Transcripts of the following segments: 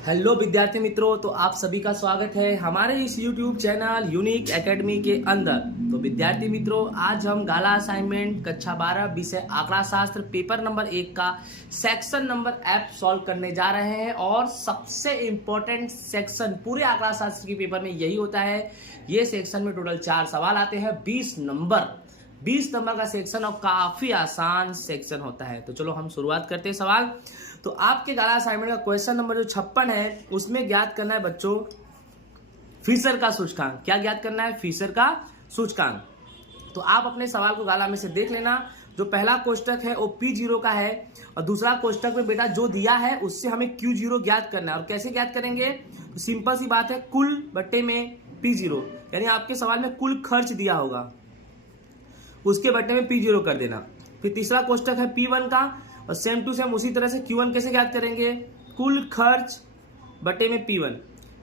Hello विद्यार्थी मित्रों, तो आप सभी का स्वागत है हमारे इस YouTube चैनल यूनिक एकेडमी के अंदर। तो विद्यार्थी मित्रों, आज हम गाला असाइनमेंट कक्षा 12 विषय आंकड़ा शास्त्र पेपर नंबर 1 का सेक्शन नंबर F सॉल्व करने जा रहे हैं। और सबसे इंपॉर्टेंट सेक्शन पूरे आंकड़ा शास्त्र के पेपर में यही होता है। ये सेक्शन में टोटल 4 सवाल आते हैं, 20 नंबर का सेक्शन और काफी आसान सेक्शन होता है। तो चलो हम शुरुआत करते हैं सवाल। तो आपके गाला असाइनमेंट का क्वेश्चन नंबर जो 56 है उसमें ज्ञात करना है बच्चों फिशर का सूचकांक। क्या ज्ञात करना है? फिशर का सूचकांक। तो आप अपने सवाल को गाला में से देख लेना। जो पहला कोष्टक है वो P0 का है और दूसरा कोष्टक में बेटा जो दिया है उससे हमें Q0 ज्ञात करना है। और कैसे ज्ञात करेंगे? तो सिंपल सी बात है, कुल बट्टे में P0, यानी आपके सवाल में कुल खर्च दिया होगा उसके बट्टे में P0 कर देना। फिर तीसरा कोष्टक है P1 का और सेम टू सेम उसी तरह से Q1 कैसे ज्ञात करेंगे? कुल खर्च बटे में P1।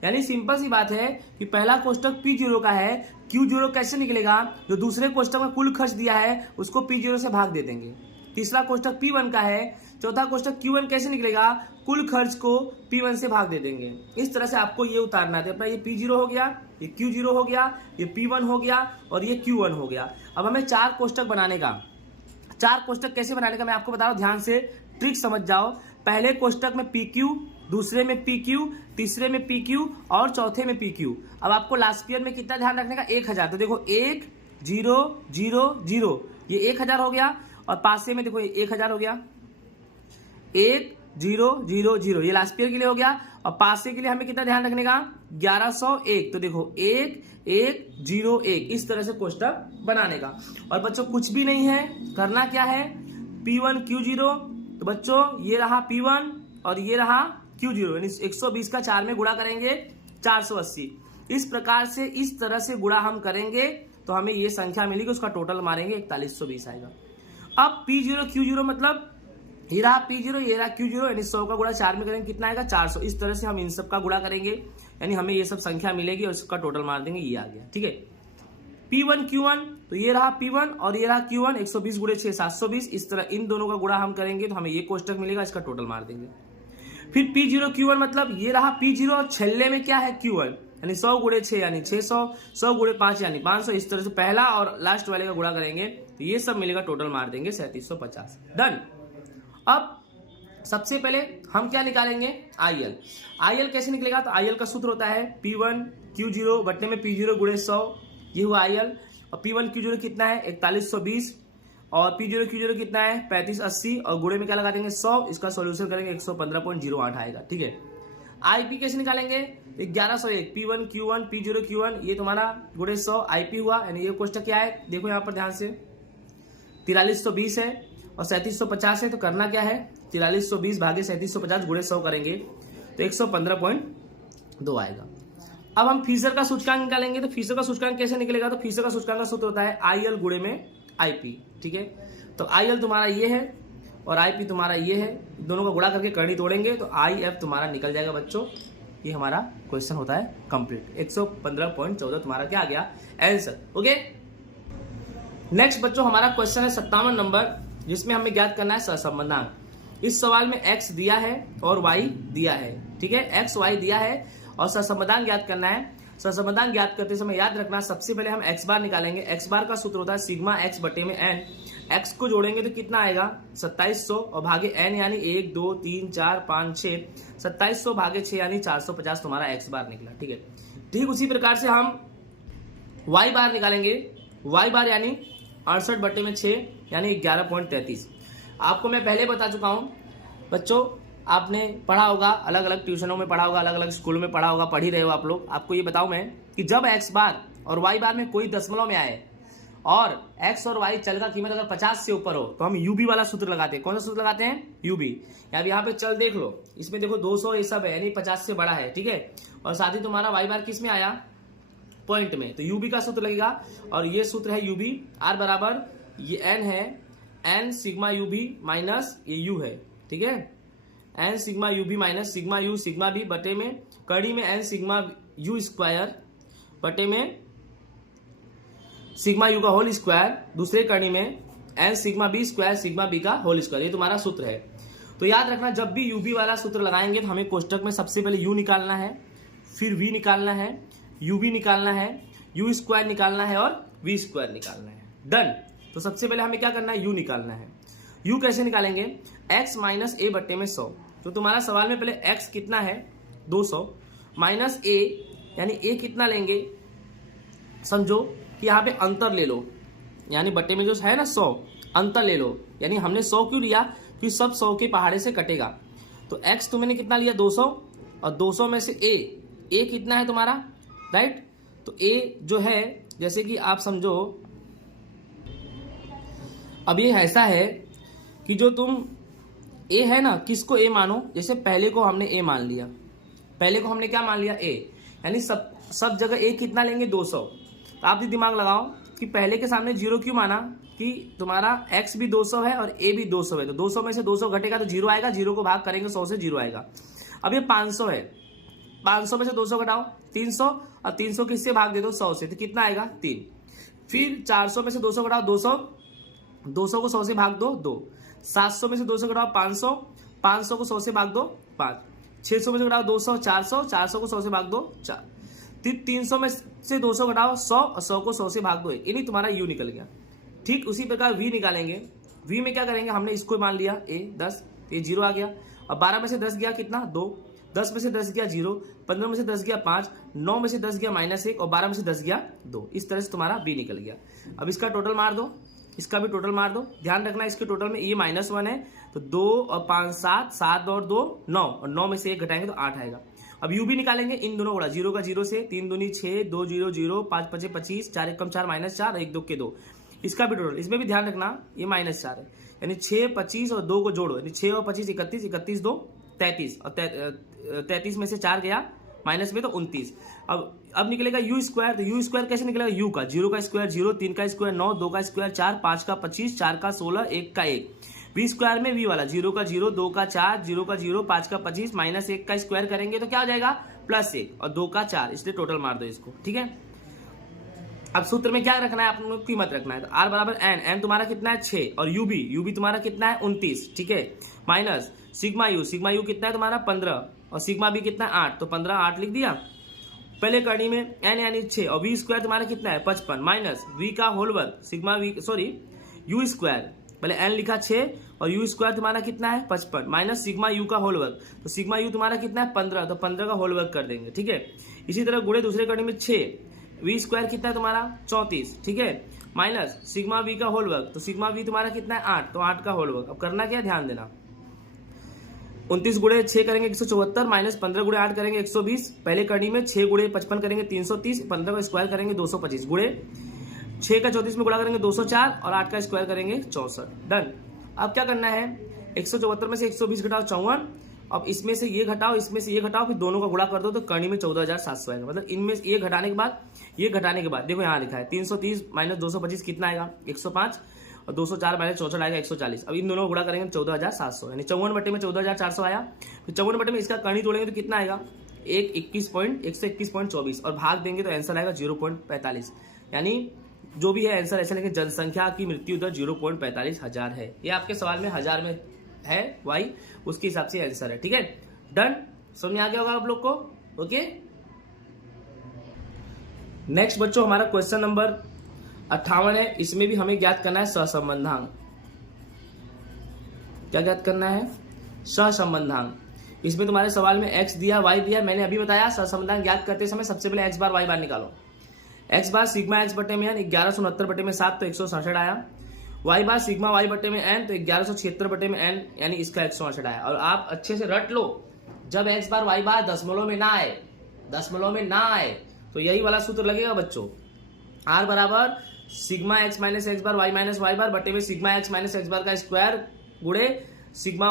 यानी सिंपल सी बात है कि पहला कोष्टक P0 का है, Q0 कैसे निकलेगा? जो दूसरे कोष्टक में कुल खर्च दिया है उसको P0 से भाग दे देंगे। तीसरा कोष्टक P1 का है, चौथा कोष्टक Q1 कैसे निकलेगा? कुल खर्च को P1 से भाग दे देंगे। इस तरह से आपको ये उतारना है। अपना ये P0 हो गया, ये Q0 हो गया, ये P1 हो गया और ये Q1 हो गया। अब हमें 4 कोष्टक बनाने का। 4 कोष्टक कैसे बनाने का मैं आपको बता रहा हूं, ध्यान से ट्रिक समझ जाओ। पहले कोष्टक में PQ, दूसरे में PQ, तीसरे में PQ और चौथे में PQ। अब आपको लास्ट ईयर में कितना ध्यान रखने का? 1000। तो देखो 1 0 0 0, ये 1000 हो गया। और पासे में देखो ये 1000 हो गया, 1 0 0 0, ये लास्ट ईयर के लिए हो गया। और पासे के लिए हमें कितना ध्यान रखने का? 1101। तो देखो 1 1 0 1, इस तरह से कोष्टक बनाने का। और बच्चों कुछ भी नहीं है, करना क्या है? P1 Q0। तो बच्चों ये रहा P1 और ये रहा Q0, यानी 120 का 4 में गुणा करेंगे 480। इस प्रकार से इस तरह से गुणा हम करेंगे तो हमें ये संख्या मिलेगी, उसका टोटल मारेंगे 4120 आएगा। अब P0 Q0 मतलब ये रहा P0, ये रहा Q0, यानी 100 का गुणा 4 में करेंगे कितना आएगा? 400। इस तरह से हम इन सब का गुणा करेंगे, यानी हमें ये सब संख्या मिलेगी और इसका टोटल मार देंगे, ये आ गया। ठीक है, P1 Q1, तो ये रहा P1 और ये रहा Q1, 120 गुणे 6 720। इस तरह इन दोनों का गुणा हम करेंगे तो हमें ये कोष्टक मिलेगा, इसका टोटल मार देंगे। फिर P0 Q1 मतलब ये रहा P0 और छल्ले में क्या है? Q1, यानी 100 गुणे 6 यानी 600, 100 गुणे 5 यानी 500। इस तरह से पहला और लास्ट वाले का गुणा करेंगे तो ये सब मिलेगा, टोटल मार देंगे 3750। डन। अब सबसे पहले हम क्या निकालेंगे? IL कैसे निकलेगा? तो IL का सूत्र होता है P1 Q0 बट्टे में P0 गुणे 100, ये हुआ IL। और P1 Q0 कितना है? 4120 और P0 Q0 कितना है? 3580 और गुणे में क्या लगा देंगे? 100। इसका सॉल्यूशन करेंगे 115.08 आएगा। ठीक है, IP कैसे निकालेंगे? 1101 P1 Q1 P0 Q1, ये तुम्हारा गुणे 100 IP हुआ। यानी ये कोष्टक क्या है? देखो यहाँ पर ध्यान से, 4320 है और 3750 है। तो करना क्या है? 4320 भागे 3750 गुणे 100 करेंगे तो 115.2 आएगा। अब हम फिशर का सूचकांक निकालेंगे। तो फिशर का सूचकांक कैसे निकलेगा? तो फिशर का सूचकांक का सूत्र होता है IL गुणे में IP। ठीक है, तो IL तुम्हारा ये है और IP तुम्हारा ये है, दोनों का गुणा करके करनी तोड़ेंगे तो IF तुम्हारा निकल जाएगा बच्चों। ये हमारा क्वेश्चन होता है कंप्लीट। 115.14 तुम्हारा क्या आ गया? आंसर। ओके, नेक्स्ट बच्चों हमारा क्वेश्चन है 57 नंबर, जिसमें हमें ज्ञात करना है सहसंबंधांक। इस सवाल में x दिया है और y दिया है। ठीक है, x y दिया है और सहसंबंधांक ज्ञात करना है। सहसंबंधांक ज्ञात करते समय याद रखना, सबसे पहले हम x बार निकालेंगे। x बार का सूत्र होता है सिग्मा x बटे में n। x को जोड़ेंगे तो कितना आएगा? 2700 और भागे n यानी 1 2 3 4 5 6, 2700 भागे 6 यानी 450 तुम्हारा x बार निकला। ठीक है, ठीक उसी प्रकार से हम y बार निकालेंगे। y बार यानी 68 बटे में 6 यानी 11.33। आपको मैं पहले बता चुका हूं बच्चों, आपने पढ़ा होगा, अलग अलग ट्यूशनों में पढ़ा होगा, अलग अलग स्कूलों में पढ़ा होगा, पढ़ ही रहे हो आप लोग। आपको ये बताऊं मैं कि जब x बार और y बार में कोई दशमलव में आए और x और y चल का कीमत अगर 50 से ऊपर हो तो हम UB वाला सूत्र लगाते हैं। कौन सा सूत्र लगाते हैं? UB। अब यहाँ पे चल देख लो, इसमें देखो 200 ये सब है, यानी 50 से बड़ा है। ठीक है, और साथ ही तुम्हारा y बार किस में आया? पॉइंट में, तो UB का सूत्र लगेगा। और ये सूत्र है UB, R बराबर ये n है, n सिग्मा UB माइनस ये U है। ठीक है, n sigma UB minus sigma U sigma B बटे में कड़ी में n सिग्मा U स्क्वायर बटे में सिग्मा U का होल स्क्वायर, दूसरे कड़ी में n sigma B square sigma B का होल स्क्वायर। ये तुम्हारा सूत्र है। तो याद रखना, जब भी यूवी वाला सूत्र लगाएंगे तो हमें कोष्टक में सबसे पहले यू निकालना है, फिर वी निकालना है, यूवी निकालना है, यू स्क्वायर निकालना है और वी स्क्वायर निकालना है। डन। तो सबसे पहले हमें क्या करना है, यू निकालना है। यू कैसे निकालेंगे, x माइनस ए बट्टे में 100। तो तुम्हारा सवाल में पहले x कितना है 200 माइनस ए, यानी ए कितना लेंगे, समझो कि यहाँ पे अंतर ले लो, यानी बट्टे में जो है ना 100, अंतर ले लो। यानी हमने 100 क्यों लिया, क्योंकि सब 100 के पहाड़े से कटेगा। तो x तुमने कितना लिया 200, और 200 में से a कितना है तुम्हारा, राइट। तो a जो है, जैसे कि आप समझो, अब ये ऐसा है कि जो तुम a है ना, किसको a मानो, जैसे पहले को हमने a मान लिया, पहले को हमने क्या मान लिया a, यानी सब जगह a कितना लेंगे 200। तो आप भी दिमाग लगाओ कि पहले के सामने 0 क्यों माना, कि तुम्हारा x भी 200 है और a भी 200 है। तो 200 में से 200 घटेगा तो 0 आएगा, 0 को भाग करेंगे 100 से 0 आएगा। अब ये 500 है, 500 में से 200 घटाओ 300, और 300 किससे भाग दे दो 100 से, तो कितना आएगा 3। फिर 400 में से 200 घटाओ 200, 200 को 100 से भाग दो 2। 700 में से 200 घटाओ 500, 500 को 100 से भाग दो 5। 600 में से घटाओ 200, 400, 400 को 100 से भाग दो 4। 300 में से 200 घटाओ 100, और 100 को 100 से भाग दो 1। यानी तुम्हारा यू निकल गया। ठीक उसी प्रकार वी निकालेंगे। वी में क्या करेंगे, हमने इसको मान लिया a 10, ये 0 आ गया। अब 12 में से 10 गया कितना 2, 10 में से 10 गया 0, 15 में से 10 गया 5, 9 में से 10 गया -1, और 12 में से 10 गया 2। इस तरह से तुम्हारा बी निकल गया। अब इसका टोटल मार दो, इसका भी टोटल मार दो। ध्यान रखना इसके टोटल में ये -1 है, तो 2 और 5 7, 7 और 2 9, और 9 में से 1 घटाएंगे तो 8 आएगा। अब यू भी निकालेंगे, इन दोनों गुणा, 0 का 0 से, 3 दूनी 6, 2 0 0, 5 5 25, 4 1 4 -4, और 1 2 के 2। इसका भी टोटल, इसमें भी ध्यान रखना ये -4 है, यानी 6 25 और 2 को जोड़ो, यानी 6 और 25 31, 31 2 33, और 33 में से 4 गया माइनस में तो 29। अब निकलेगा यू स्क्वायर। तो यू स्क्वायर कैसे निकलेगा, यू का 0 का स्क्वायर 0, 3 का स्क्वायर 9, 2 का स्क्वायर 4, 5 का 25, 4 का 16, 1 का 1। वी स्क्वायर में वी वाला 0 का 0, 2 का 4, 0 का 0, 5 का 25, -1 का स्क्वायर करेंगे तो क्या हो जाएगा +1, और 2 का 4, इसलिए टोटल मार दो इसको। ठीक है, अब सूत्र में क्या रखना है, आप लोग कीमत रखना है। तो r बराबर n तुम्हारा कितना है 6, और u भी तुम्हारा कितना है 29। ठीक है, माइनस सिग्मा यू कितना है तुम्हारा 15, और सिग्मा भी कितना है 8, तो 15 8 लिख दिया पहले कड़ी में, n यानी 6, और v स्क्वायर तुम्हारा कितना है 55, माइनस v का होल वर्ग सिग्मा u स्क्वायर, पहले n लिखा 6, और u स्क्वायर तुम्हारा कितना है 55, माइनस सिग्मा u का होल वर्ग, तो सिग्मा u तुम्हारा कितना है 15, तो 15 का होल वर्ग कर देंगे। ठीक है, इसी तरह गुणे दूसरे कड़ी में 6, वी स्क्वायर कितना है तुम्हारा 34। ठीक है, माइनस सिग्मा वी का होल वर्ग, तो सिग्मा वी तुम्हारा कितना है 8, तो 8 का होल वर्ग। अब करना क्या, ध्यान देना, 29 गुणे 6 करेंगे 174, माइनस 15 गुणे 8 करेंगे 120, पहले कड़ी में 6 गुणे 55 करेंगे 330, 15 का स्क्वायर करेंगे 225, गुणे 6 का 34 में गुणा करेंगे 204, और 8 का स्क्वायर करेंगे 64। डन। अब क्या करना है, 174 में से 120 घटाओ 54, अब इसमें से ये घटाओ, इसमें से ये घटाओ, फिर दोनों का गुणा कर दो तो करनी में 14700 आएगा। मतलब इनमें ये घटाने के बाद देखो यहाँ लिखा है 330 माइनस 225 कितना आएगा 105, और 204 माइनस 64 आएगा 140। अब इन दोनों को गुणा करेंगे 14700, यानी 54 बटे में 14400 आया। फिर 54 बटे में इसका करनी तोड़ेंगे तो कितना आएगा 121.24, और भाग देंगे तो आंसर आएगा 0.45। यानी जो भी है आंसर ऐसा, लेकिन जनसंख्या की मृत्यु दर 0.45 हजार है। ये आपके सवाल में हजार में है वाई, उसके हिसाब से आंसर है। ठीक है, डन, समझ में आ गया होगा आप लोग को। ओके, नेक्स्ट बच्चों हमारा क्वेश्चन नंबर 58 है। इसमें भी हमें ज्ञात करना है सहसंबंधांक। क्या ज्ञात करना है, सहसंबंधांक। इसमें तुम्हारे सवाल में x दिया y दिया, मैंने अभी बताया सहसंबंधांक ज्ञात करते समय सबसे पहले x बार y बार निकालो। x बार सिग्मा x बटे में n 1169 बटे में 7, तो 167 आया। y बार सिग्मा y बटे में n, तो 1176 बटे में n, यानी इसका 168 आया। और आप अच्छे से रट लो, जब x बार y बार दशमलव में ना आए तो यही वाला सूत्र लगेगा बच्चों। r बराबर सिग्मा x माइनस एक्स बार y माइनस वाई बार बटे में सिग्मा x माइनस एक्स बार का स्क्वायर गुणे सिग्मा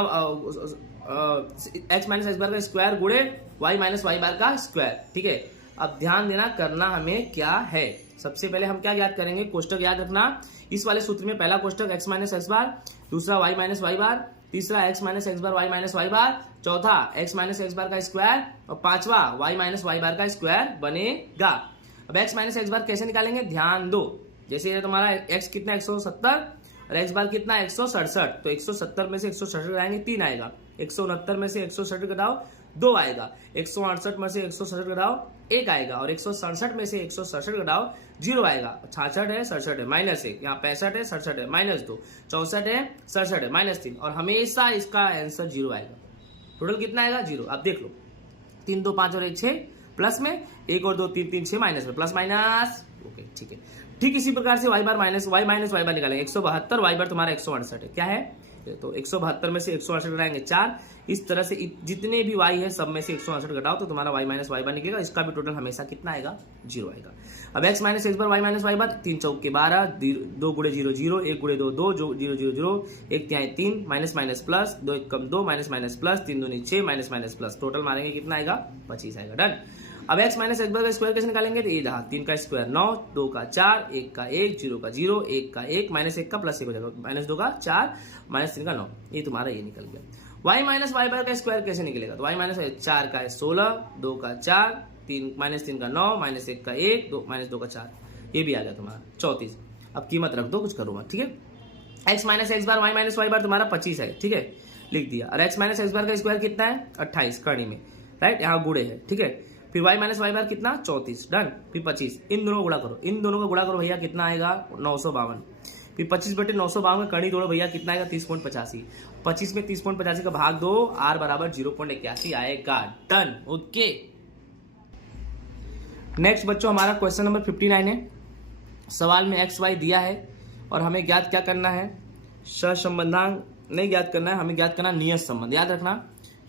x माइनस एक्स बार का स्क्वायर गुणे y माइनस वाई बार का स्क्वायर। ठीक है, अब ध्यान देना, करना हमें क्या है, सबसे पहले हम क्या याद करेंगे, कोष्टक याद रखना। इस वाले सूत्र में पहला कोष्टक x माइनस एक्स बार, दूसरा y माइनस वाई बार, तीसरा x माइनस एक्स बार y माइनस वाई बार, चौथा x माइनस एक्स बार का स्क्वायर, और पांचवा y माइनस वाई बार का स्क्वायर बनेगा। अब x माइनस एक्स बार कैसे निकालेंगे, ध्यान दो। जैसे तुम्हारा x कितना 170, और एक्स बार कितना है 167, तो 170 में से 167 घटाएंगे 3 आएगा, 169 में से 167 घटाओ 2 आएगा, 168 में से 167 घटाओ 1 आएगा, और 167 में से 167 घटाओ 0 आएगा। 66 है 67 है माइनस 1, यहाँ 65 है 67 है माइनस 2, 64 है 67 है माइनस 3, और हमेशा इसका आंसर 0 आएगा। टोटल कितना आएगा 0। अब देख लो 3 2 5 और 1 6 प्लस में, 1 और 2 3 3 6 माइनस में, प्लस माइनस, ओके ठीक है। ठीक इसी प्रकार से वाई माइनस वाई बार निकालेंगे, 172, वाई बार तुम्हारा 168 है, क्या है, तो 172 में से 168 घटाएंगे 4, इस तरह से जितने भी y है सब में से 168 घटाओ तो तुम्हारा y माइनस वाई बार निकलेगा। इसका भी टोटल हमेशा कितना आएगा 0 आएगा। अब x माइनस एक्स बार वाई बार 3 चौक के 12, 2 गुणे 0 0, 1 गुणे 2 2, 0 0 0, 1 तिहाई 3, माइनस माइनस प्लस, 2 1 कम 2, माइनस माइनस प्लस, 3 दूनी 6, माइनस माइनस प्लस, टोटल मारेंगे कितना आएगा 25 आएगा। डन। अब x माइनस एक्स बार का स्क्वायर कैसे निकालेंगे, तो ये रहा 3 का स्क्वायर 9, 2 का 4, 1 का 1, 0 का 0, 1 का 1, माइनस 1 का प्लस 1 हो जाएगा, माइनस 2 का 4, माइनस 3 का 9, ये तुम्हारा ये निकल गया। y माइनस वाई बार का स्क्वायर कैसे निकलेगा, तो y माइनस 4 का 16, 2 का 4, 3 माइनस 3 का 9, माइनस 1 का 1, 2 माइनस 2 का 4, ये भी आ गया तुम्हारा 34। अब कीमत रख दो, कुछ करूँगा, ठीक है। x माइनस एक्स बार वाई बार तुम्हारा 25 है, ठीक है, लिख दिया। और x माइनस एक्स बार का स्क्वायर कितना है 28 करनी में, राइट, यहाँ गुड़े है, ठीक है। फिर y माइनस वाई बार कितना 34, डन। फिर 25, इन दोनों को गुणा करो, इन दोनों का गुणा करो भैया, कितना आएगा 952। फिर 25 बटे 952 में कड़ी तोड़ो भैया, कितना आएगा 30.85, 25 में 30.85 का भाग दो, r बराबर 0.81 आएगा। Done, okay. नेक्स्ट बच्चों हमारा क्वेश्चन नंबर 59 है। सवाल में एक्स वाई दिया है और हमें ज्ञात क्या करना है, सहसंबंधांक नहीं ज्ञात करना है, हमें ज्ञात करना नियत संबंध। याद रखना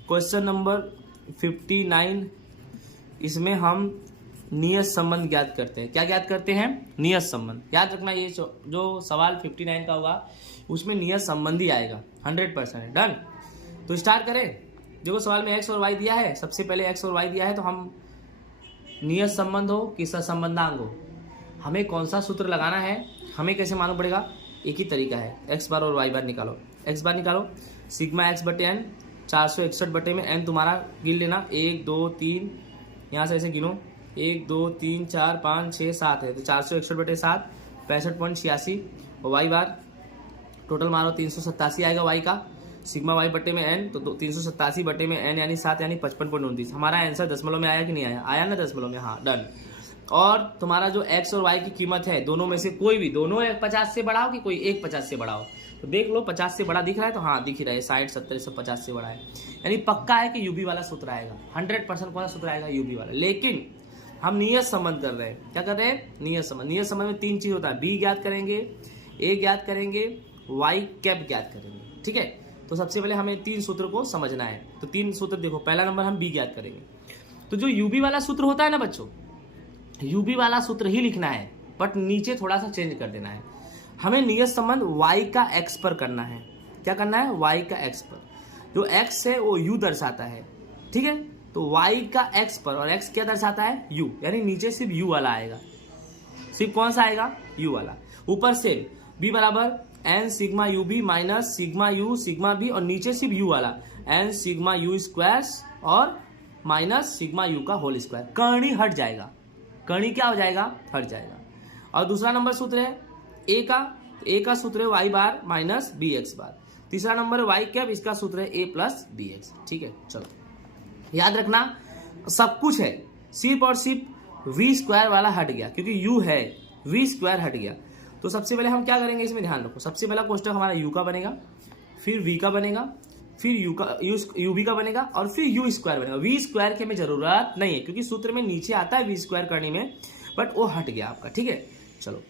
क्वेश्चन नंबर 59, इसमें हम नियत संबंध ज्ञात करते हैं। क्या ज्ञात करते हैं, नियत संबंध। याद रखना ये जो सवाल 59 का होगा उसमें नियत संबंध ही आएगा 100%। डन, तो स्टार्ट करें। देखो सवाल में एक्स और वाई दिया है, सबसे पहले एक्स और वाई दिया है, तो हम नियत संबंध हो कि सहसंबंधांक हो, हमें कौन सा सूत्र लगाना है, हमें कैसे मालूम पड़ेगा, एक ही तरीका है, एक्स बार और वाई बार निकालो। एक्स बार निकालो, सिग्मा एक्स बटे एन, 461 बटे में एन तुम्हारा गिन लेना, 1 2 3, यहाँ से ऐसे गिनो, 1 2 3 4 5 6 7 है, तो 461 बटे 7 65.86, और वाई बार टोटल मारो 387 आएगा वाई का, सिग्मा वाई बटे में एन, तो 387 बटे में एन यानी 7 यानी 55.29। हमारा आंसर दशमलव में आया कि नहीं आया, आया ना दशमलव में, हाँ डन। और तुम्हारा जो एक्स और वाई की कीमत है, दोनों में से कोई भी, दोनों 50 से बढ़ाओ कि कोई एक 50 से बढ़ाओ, तो देख लो 50 से बड़ा दिख रहा है, तो हाँ दिख ही रहा है, 60 70 सब 50 से बड़ा है, यानी पक्का है कि यूबी वाला सूत्र आएगा 100%। कौन सा सूत्र आएगा, यूबी वाला। लेकिन हम नियत संबंध कर रहे हैं, क्या कर रहे हैं, नियत संबंध। नियत संबंध में 3 चीज होता है, बी ज्ञात करेंगे, ए ज्ञात करेंगे, वाई कैप ज्ञात करेंगे, ठीक है। तो सबसे पहले हमें 3 सूत्र को समझना है, तो 3 सूत्र देखो, पहला नंबर हम बी ज्ञात करेंगे। तो जो यूबी वाला सूत्र होता है ना बच्चों, यूबी वाला सूत्र ही लिखना है, बट नीचे थोड़ा सा चेंज कर देना है। हमें नियत संबंध y का x पर करना है। क्या करना है, y का x पर। जो x है वो u दर्शाता है, ठीक है, तो y का x पर, और x क्या दर्शाता है, u, यानी नीचे सिर्फ u वाला आएगा। सिर्फ कौन सा आएगा, u वाला। ऊपर से b बराबर n sigma U B minus sigma u sigma b, और नीचे सिर्फ u वाला n सिग्मा u स्क्वायर और माइनस सिग्मा u का होल स्क्वायर। कर्णी हट जाएगा, कर्णी क्या हो जाएगा, हट जाएगा। और दूसरा नंबर सूत्र है ए का, ए का सूत्र है वाई बार माइनस बी एक्स बार। तीसरा नंबर है वाई कैप, इसका सूत्र है ए प्लस बी एक्स, ठीक है। चलो याद रखना सब कुछ है, सिर्फ और सिर्फ वी स्क्वायर वाला हट गया, क्योंकि यू है, वी स्क्वायर हट गया। तो सबसे पहले हम क्या करेंगे, इसमें ध्यान रखो, सबसे पहला कोष्टक हमारा यू का बनेगा, फिर वी का बनेगा, फिर यू बी का बनेगा, और फिर यू स्क्वायर बनेगा। वी स्क्वायर की हमें जरूरत नहीं है, क्योंकि सूत्र में नीचे आता है वी स्क्वायर करने में, बट वो हट गया आपका, ठीक है। चलो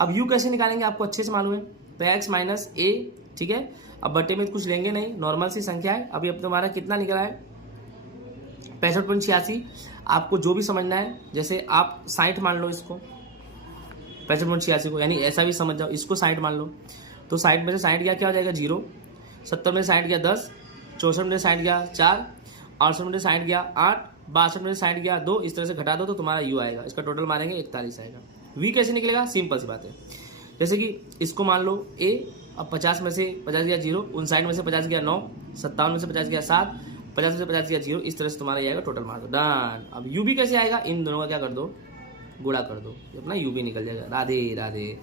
अब u कैसे निकालेंगे, आपको अच्छे से मालूम है, तो x माइनस ए, ठीक है। अब बटे में कुछ लेंगे नहीं, नॉर्मल सी संख्या है। अभी अब तुम्हारा कितना निकला है 65.86। आपको जो भी समझना है, जैसे आप 60 मान लो इसको, 65.86 को, यानी ऐसा भी समझ जाओ, इसको 60 मान लो, तो 60 में से 60 गया क्या हो जाएगा 0, 70 में से 60 गया 10, 64 में से 60 गया 4, 68 में से 60 गया 8, 62 में से 60 गया 2, इस तरह से घटा दो तो तुम्हारा u आएगा। इसका टोटल मारेंगे 41 आएगा। v कैसे निकलेगा, सिंपल सी बात है, जैसे कि इसको मान लो a, अब 50 में से 50 गया 0, 59 में से 50 गया 9, 57 में से 50 गया 7, 50 में से 50 गया 0, इस तरह से तुम्हारा आएगा, टोटल मार दो, डन। अब u भी कैसे आएगा, इन दोनों का क्या कर दो, गुणा कर दो, अपना u भी निकल जाएगा। राधे राधे।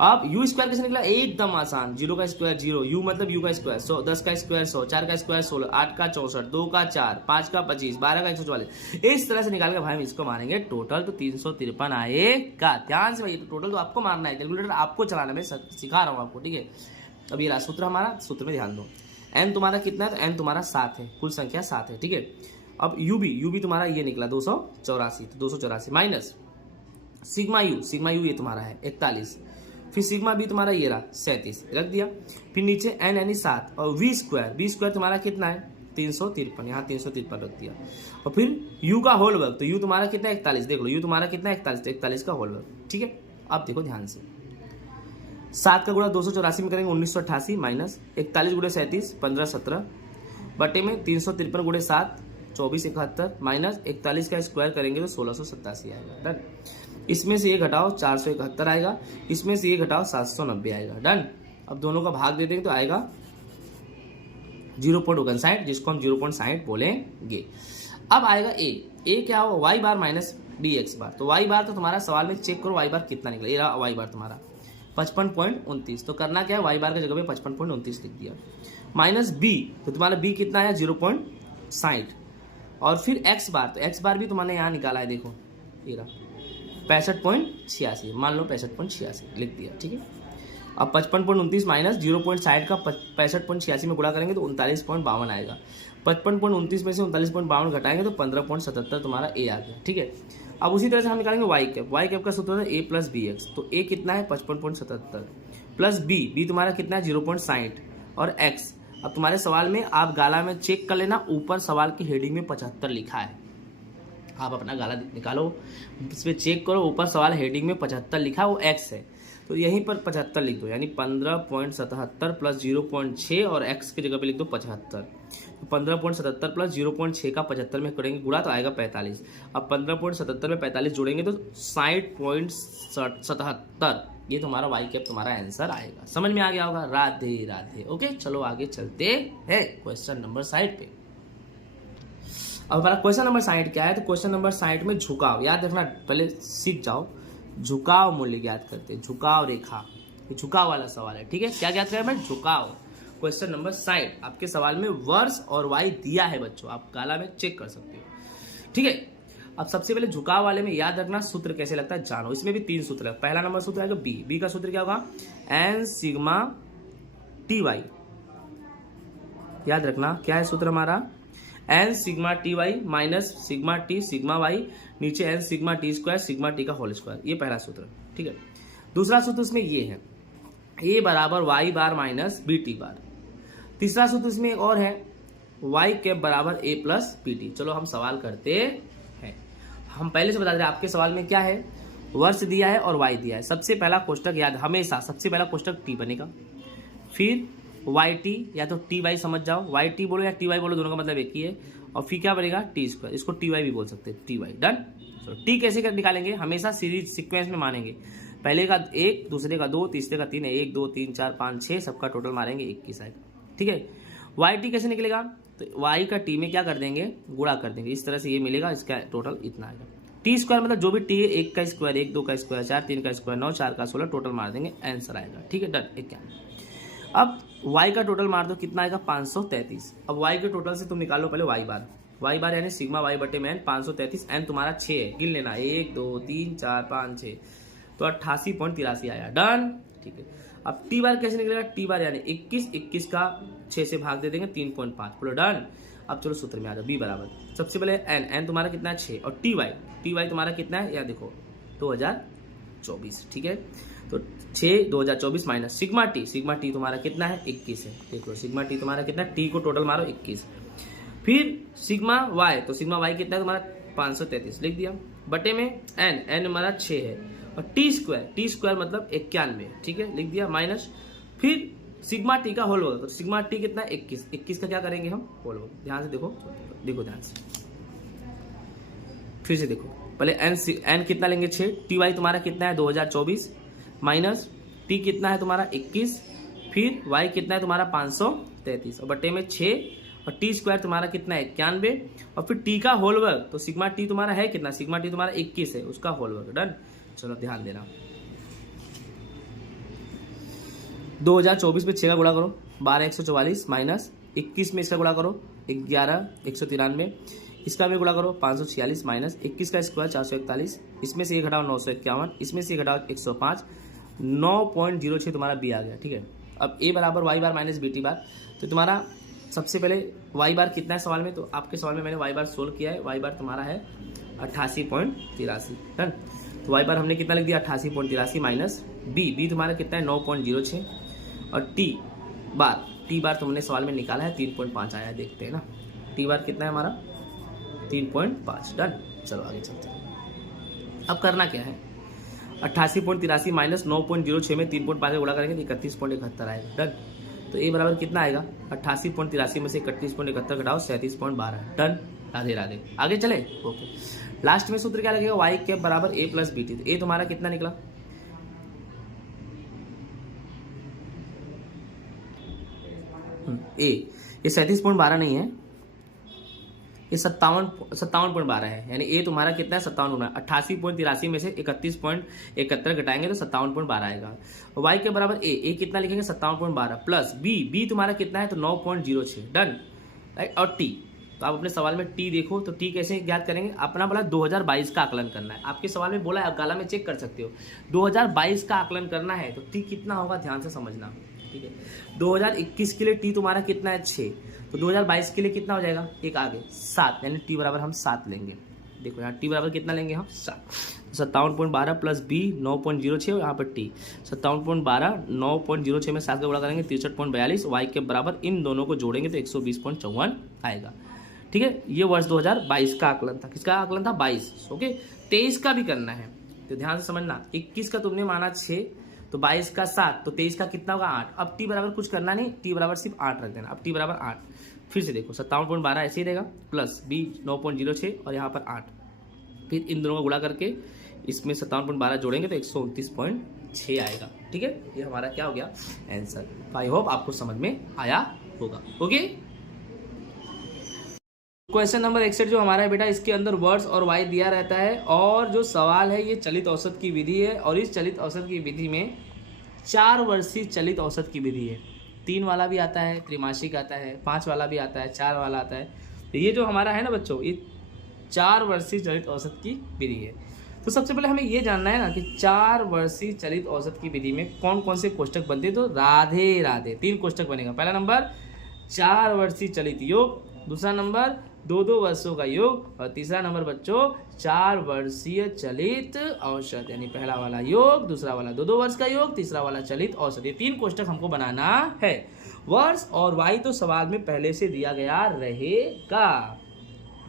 अब u स्क्वायर कैसे निकला, एकदम आसान, 0 का स्क्वायर 0, u मतलब u का स्क्वायर 100, 10 का स्क्वायर 100, 4 का स्क्वायर 16, 8 का 64, 2 का 4, 5 का 25, 12 का 144, इस तरह से निकाल के भाई हम इसको मारेंगे टोटल, तो 353 आएगा। ध्यान से भाई, टोटल तो आपको मारना है, कैलकुलेटर आपको चलाना, मैं सिखा रहा हूँ आपको, ठीक है। अब ये रहा सूत्र हमारा, सूत्र में ध्यान दो। n तुम्हारा कितना है, तो n तुम्हारा 7 है, कुल संख्या 7 है, ठीक है। अब u भी तुम्हारा ये निकला 284, तो 284 माइनस सिग्मा u ये तुम्हारा है 41, फिर सिग्मा b तुम्हारा ये रहा 37, रख दिया। फिर नीचे n यानी 7 और v स्क्वायर तुम्हारा कितना है 353, यहाँ 353 रख दिया। और फिर u का होल वर्ग, तो u तुम्हारा कितना है 41, देख लो u तुम्हारा कितना है 41, तो 41 का होल वर्ग, ठीक है। अब देखो ध्यान से, 7 का गुणा 284 में करेंगे 1988 माइनस 41 गुणे 37 1517 बटे में 353 गुणे 7 2471 माइनस 41 का स्क्वायर करेंगे तो 1687 आएगा। डन। इसमें से ये घटाओ 471 आएगा, इसमें से ये घटाओ 790 आएगा। डन। अब दोनों का भाग दे देंगे तो आएगा 0.59, जिसको हम 0.60 बोलेंगे। अब आएगा ए क्या होगा, वाई बार माइनस बी एक्स बार। तो वाई बार तो तुम्हारा सवाल में चेक करो वाई बार कितना निकला, ये रहा वाई बार तुम्हारा 55.29। तो करना क्या है, वाई बार की जगह पे 55.29 लिख दिया। माइनस बी, तो तुम्हारा बी कितना है 0.60, और फिर एक्स बार, तो एक्स बार भी तुम्हारे यहाँ निकाला है, देखो ये रहा 65.86, मान लो 65.86 लिख दिया, ठीक है। अब 55.29 माइनस 0.60 का 65.86 में गुणा करेंगे तो 39.52 आएगा। 55.29 में से 39.52 घटाएंगे तो 15.77 तुम्हारा ए आ गया, ठीक है। अब उसी तरह से हम निकालेंगे वाई कैप का सूत्र है ए प्लस बी एक्स। तो ए कितना है 55.77 प्लस बी तुम्हारा कितना है 0.60 और एक्स। अब तुम्हारे सवाल में आप गाला में चेक कर लेना, ऊपर सवाल की हेडिंग में 75 लिखा है, आप अपना गाला निकालो, इसमें चेक करो, ऊपर सवाल हेडिंग में 75 लिखा है, वो एक्स है, तो यहीं पर 75 लिख दो, यानी 15.77 प्लस 0.6 और एक्स की जगह पे लिख दो 75। तो 15.77 प्लस 0.6 का 75 में करेंगे गुणा तो आएगा 45। अब 15.77 में 45 जोड़ेंगे तो 60.77, ये तुम्हारा वाई कैप तुम्हारा आंसर आएगा। समझ में आ गया होगा। राधे राधे। ओके, चलो आगे चलते हैं क्वेश्चन नंबर 60 पे। अब हमारा क्वेश्चन नंबर 60 क्या है, तो क्वेश्चन नंबर 60 में झुकाव, याद रखना, पहले सीख जाओ, झुकाव मूल्य ज्ञात करते हैं, झुकाव रेखा, झुकाव वाला सवाल है, ठीक है। क्या ज्ञात करें मैं, झुकाव। क्वेश्चन नंबर 60 आपके सवाल में वर्ष और वाई दिया है बच्चों, आप गाला में चेक कर सकते हो, ठीक है। अब सबसे पहले झुकाव वाले में याद रखना सूत्र कैसे लगता है जानो। इसमें भी 3 सूत्र है। पहला नंबर सूत्र आएगा बी का सूत्र क्या होगा, एन सिग्मा टी वाई। याद रखना क्या है सूत्र हमारा, N sigma T Y minus sigma T sigma Y, नीचे N sigma T square sigma T का होल स्क्वायर, ये पहला सूत्र, ठीक है। दूसरा सूत्र इसमें ये है, ए बराबर वाई बार माइनस बी टी बार। तीसरा सूत्र इसमें एक और है, वाई कैप बराबर ए प्लस पी टी। चलो हम सवाल करते हैं। हम पहले से बता दें आपके सवाल में क्या है, वर्ष दिया है और वाई दिया है। सबसे पहला कोष्टक याद, हमेशा सबसे पहला कोष्टक टी बनेगा, फिर वाई टी, या तो टी वाई समझ जाओ, वाई टी बोलो या टी वाई बोलो, दोनों का मतलब एक ही है। और फिर क्या बनेगा टी स्क्वायर, इसको टी वाई भी बोल सकते हैं, टी वाई। डन। चलो टी कैसे कर निकालेंगे, हमेशा सीरीज सीक्वेंस में मानेंगे, पहले का 1, दूसरे का 2, तीसरे का 3 है, 1 2 3 4 5 6, सबका टोटल मारेंगे 21 आएगा, ठीक है। वाई टी कैसे निकलेगा, तो वाई का टी में क्या कर देंगे, गुणा कर देंगे, इस तरह से ये मिलेगा, इसका टोटल इतना आएगा। टी स्क्वायर मतलब जो भी टी है, 1 का स्क्वायर 1, 2 का स्क्वायर 4, 3 का स्क्वायर 9, 4 का 16, टोटल मार देंगे, आंसर आएगा, ठीक है। डन। 51। अब y का टोटल मार दो, कितना आएगा 533। अब y के टोटल से तुम निकालो पहले y बार यानी सिग्मा y बटे में n 533, n तुम्हारा 6 है, गिन लेना 1 2 3 4 5 6, तो 88.83 आया। डन, ठीक है। अब t बार कैसे निकलेगा, t बार यानी 21 का 6 से भाग दे देंगे 3.5, बोलो डन। अब चलो सूत्र में आ जाओ, b बराबर सबसे पहले n तुम्हारा कितना है 6, और ty तुम्हारा कितना है, या देखो 2024, ठीक है। तो 6 2024 माइनस सिग्मा टी तुम्हारा कितना है 21 है, देखो सिग्मा टी तुम्हारा कितना है, टी को टोटल मारो 21, फिर सिग्मा वाई, तो सिग्मा वाई कितना है तुम्हारा 533 लिख दिया, बटे में n हमारा 6 है, और टी स्क्वायर मतलब 91, ठीक है, लिख दिया, माइनस फिर सिग्मा टी का होल वर्ग, तो सिग्मा टी कितना है 21 का क्या करेंगे हम होल वर्ग। ध्यान से देखो ध्यान से, फिर से देखो, पहले n कितना लेंगे 6, टी वाई तुम्हारा कितना है 2024 माइनस टी कितना है तुम्हारा 21, फिर y कितना है तुम्हारा 533, और बटे में 6, और टी स्क्वायर तुम्हारा कितना है 91, और फिर टी का होल वर्ग, तो सिग्मा टी तुम्हारा है कितना, सिग्मा टी तुम्हारा 21 है, उसका होल वर्ग। डन। चलो ध्यान देना, 2024 में 6 का गुणा करो 12 144 माइनस 21 में इसका गुणा करो 11 193, इसका भी गुणा करो 546 माइनस 21 का स्क्वायर 441, इसमें से ये घटाओ 951, इसमें से ये घटाओ 105, 9.06 तुम्हारा बी आ गया। ठीक है, अब ए बराबर वाई बार माइनस बी टी बार। तो तुम्हारा सबसे पहले वाई बार कितना है सवाल में, तो आपके सवाल में मैंने वाई बार सोल्व किया है। वाई बार तुम्हारा है 88.83। डन। तो वाई बार हमने कितना लिख दिया 88.83 माइनस बी तुम्हारा कितना है 9.06, और टी बार तुमने सवाल में निकाला है 3.5 आया है, देखते हैं ना टी बार कितना है हमारा 3.5। डन। चलो आगे चलते हैं। अब करना क्या है, 88.83 माइनस 9.06 में 3.5 का गुणा करेंगे तो 31.71 आएगा। डन। तो ए बराबर कितना आएगा 88.83 में से 31.71 घटाओ 37.12। डन। राधे राधे। आगे चले। ओके, लास्ट में सूत्र क्या लगेगा, वाई कैप बराबर ए प्लस बी टी। तो ए तुम्हारा कितना निकला, ये 37.12 नहीं है, ये 57.12 है, यानी ए तुम्हारा कितना है 57। 88.83 में से 31.71 घटाएंगे तो 57.12 आएगा। वाई के बराबर ए कितना लिखेंगे 57.12 प्लस बी तुम्हारा कितना है तो 9.06। डन। राइट। और टी, तो आप अपने सवाल में टी देखो, तो टी कैसे ज्ञात करेंगे, अपना बोला 2022 का आकलन करना है। आपके सवाल में बोला है, आप गाला में चेक कर सकते हो, 2022 का आकलन करना है तो टी कितना होगा ध्यान से समझना। ठीक है, 2021 के लिए टी तुम्हारा कितना है 6, तो 2022 के लिए कितना हो जाएगा, एक आगे 7, यानी टी बराबर हम 7 लेंगे। देखो यहाँ टी बराबर कितना लेंगे हम 7, 57.12 प्लस बी 9.06, और यहाँ पर टी 57.12 9.06 में 7 का गुणा करेंगे 63.42, वाई के बराबर इन दोनों को जोड़ेंगे तो 120.54 आएगा। ठीक है, ये वर्ष 2022 का आकलन था। किसका आकलन था 22। ओके, 23 का भी करना है तो ध्यान से समझना, 21 का तुमने माना 6, तो 22 का 7, तो 23 का कितना होगा 8। अब टी बराबर कुछ करना नहीं, टी बराबर सिर्फ 8 रख देना। अब टी बराबर 8, फिर से देखो 57.12 ऐसे ही रहेगा प्लस बी 9.06 और यहाँ पर 8, फिर इन दोनों को गुणा करके इसमें 57.12 जोड़ेंगे तो 129.6 आएगा। ठीक है, ये हमारा क्या हो गया आंसर। आई होप आपको समझ में आया होगा। ओके, क्वेश्चन नंबर 61 जो हमारा है बेटा, इसके अंदर वर्ड्स और वाई दिया रहता है, और जो सवाल है ये चलित औसत की विधि है, और इस चलित औसत की विधि में 4 वर्षीय चलित औसत की विधि है। 3 वाला भी आता है, त्रैमासिक आता है, 5 वाला भी आता है, 4 वाला आता है। तो ये जो हमारा है ना बच्चों, ये 4 वर्षीय चलित औसत की विधि है। तो सबसे पहले हमें ये जानना है ना कि 4 वर्षीय चलित औसत की विधि में कौन कौन से कोष्टक बनते हैं। तो राधे राधे 3 कोष्टक बनेगा। पहला नंबर 4 वर्षीय चलित योग, दूसरा नंबर 2 वर्षों का योग, और तीसरा नंबर बच्चों 4 वर्षीय चलित औसत, यानी पहला वाला योग, दूसरा वाला 2 वर्ष का योग, तीसरा वाला चलित औसत। ये 3 कोष्टक हमको बनाना है। वर्ष और वाई तो सवाल में पहले से दिया गया रहेगा।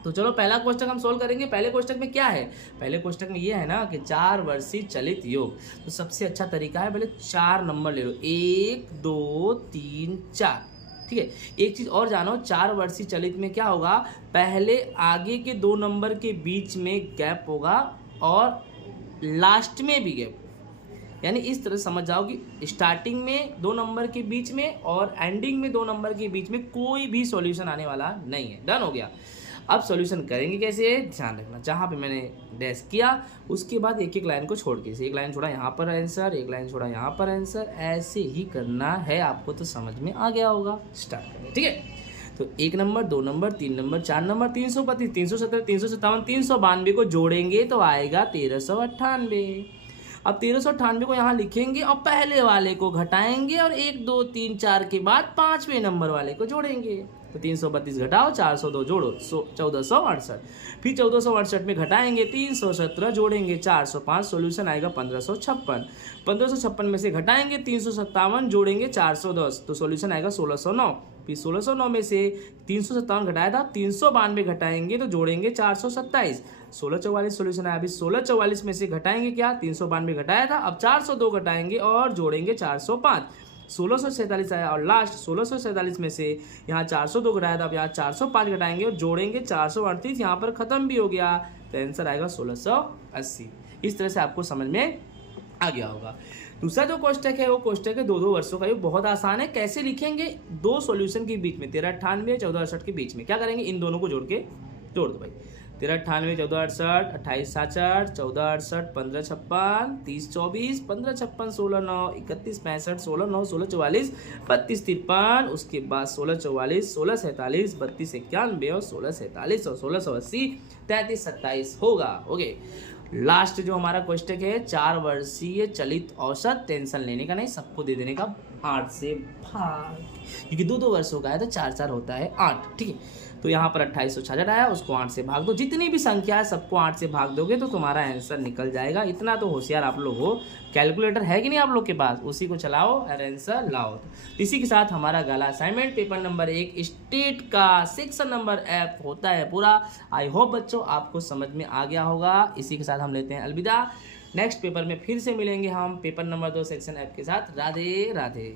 तो चलो पहला कोष्टक हम सोल्व करेंगे। पहले कोष्टक में क्या है, पहले कोष्टक में ये है ना कि 4 वर्षीय चलित योग। तो सबसे अच्छा तरीका है पहले 4 नंबर ले लो, 1 2 3 4। ठीक है, एक चीज और जानो, 4 वर्षीय चलित में क्या होगा, पहले आगे के 2 नंबर के बीच में गैप होगा और लास्ट में भी गैप, यानी इस तरह समझ जाओ कि स्टार्टिंग में 2 नंबर के बीच में और एंडिंग में 2 नंबर के बीच में कोई भी सॉल्यूशन आने वाला नहीं है। डन हो गया। अब सॉल्यूशन करेंगे कैसे, ध्यान रखना, जहाँ पे मैंने डैश किया उसके बाद एक एक लाइन को छोड़ के, एक लाइन छोड़ा यहाँ पर आंसर, एक लाइन छोड़ा यहाँ पर आंसर, ऐसे ही करना है आपको। तो समझ में आ गया होगा। स्टार्ट करें। ठीक है, तो 1 नंबर 2 नंबर 3 नंबर 4 नंबर 332 317 357 392 को जोड़ेंगे तो आएगा 1398। अब 1398 को यहाँ लिखेंगे और पहले वाले को घटाएंगे और 1 2 3 4 के बाद 5वें नंबर वाले को जोड़ेंगे। तो 332 घटाओ 402 जोड़ो 1468, फिर 1468 में घटाएंगे 317 जोड़ेंगे 405, सॉल्यूशन आएगा 1556। 1556 में से घटाएंगे 357 जोड़ेंगे 410, तो सॉल्यूशन आएगा 1609। फिर 1609 में से 357 घटाया था, 392 घटाएंगे तो जोड़ेंगे 427, 1644 सॉल्यूशन आया। अभी 1644 में से घटाएंगे क्या, 392 घटाया था, अब 402 घटाएंगे और जोड़ेंगे 405, 1647 आया। और लास्ट 1647 में से यहाँ 402 घटाया था, अब यहाँ 405 घटाएंगे और जोड़ेंगे 438, यहाँ पर खत्म भी हो गया। तो आंसर आएगा 1680। इस तरह से आपको समझ में आ गया होगा। दूसरा जो कोष्टक है वो कोष्टक है 2-2 वर्षों का, ये बहुत आसान है। कैसे लिखेंगे, दो सॉल्यूशन के बीच में 1398 1468 के बीच में क्या करेंगे, इन दोनों को जोड़ दो भाई। 1398 1468 2866 1468 1556 3024 1556 16 9 31 65 16 9 16 44 32 53, उसके बाद 16 44 16 47 32 91 और 16 47 और 1680 33 27 होगा। ओके, लास्ट जो हमारा क्वेश्चन है 4 वर्षीय चलित औसत, टेंशन लेने का नहीं, सबको दे देने का 8 से भाग, क्योंकि 2-2 वर्षों का है तो 4-4 होता है 8। ठीक है, तो यहाँ पर 2866 आया, उसको 8 से भाग दो। जितनी भी संख्या है सबको 8 से भाग दोगे तो तुम्हारा आंसर निकल जाएगा। इतना तो होशियार आप लोग हो। कैलकुलेटर है कि नहीं आप लोग के पास, उसी को चलाओ और आंसर लाओ। इसी के साथ हमारा गाला असाइनमेंट पेपर नंबर 1 स्टेट का सेक्शन नंबर F होता है पूरा। आई होप बच्चों आपको समझ में आ गया होगा। इसी के साथ हम लेते हैं अलविदा। नेक्स्ट पेपर में फिर से मिलेंगे हम पेपर नंबर 2 सेक्शन F के साथ। राधे राधे।